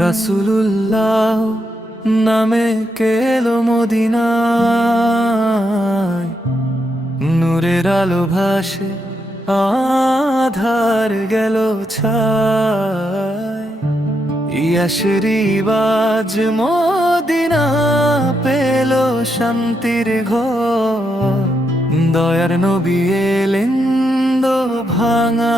রাসূলুল্লাহ নামে কেলো মদিনায়, নূরের আলো ভাসে আধার গেল ছায়। ইয়াশরিবাজ মদিনা পেল শান্তির ঘর, দয়ার নবী এলেন দো ভাঙা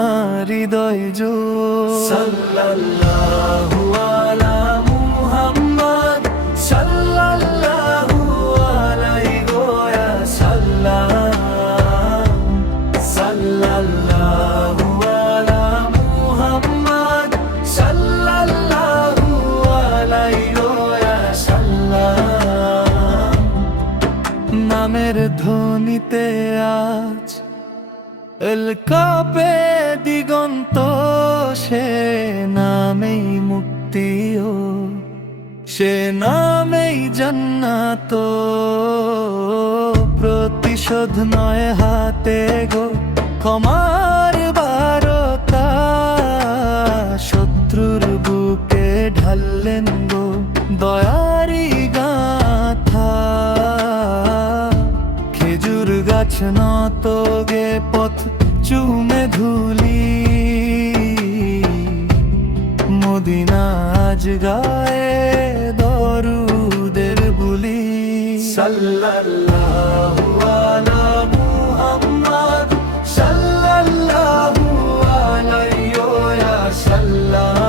হৃদয় জোর। সাল্লাল্লাহু আলা মুহাম্মদ, সাল্লাল্লাহু আলাইহি ওয়া সাল্লাম। সাল্লাল্লাহু আলা মুহাম্মদ, সাল্লাল্লাহু আলাইহি ওয়া সাল্লাম। নামের ধ্বনিতে আজ এল কাঁপে দিগন্ত, সে নামেই মুক্তিও, সে নামেই জান্নাত। প্রতিশোধ নয় হাতে গো ক্ষমার বারতা, শত্রুর বুকে ঢাললেন গো দয়ারি গাথা। খেজুর গাছ নত গে পথ চুমে ধুলি, মদিনা আজ গায়ে দরুদের বুলি। সাল্লাল্লাহু আলা মুহাম্মদ, সাল্লাল্লাহু আলাইহি ওয়া সাল্লাম।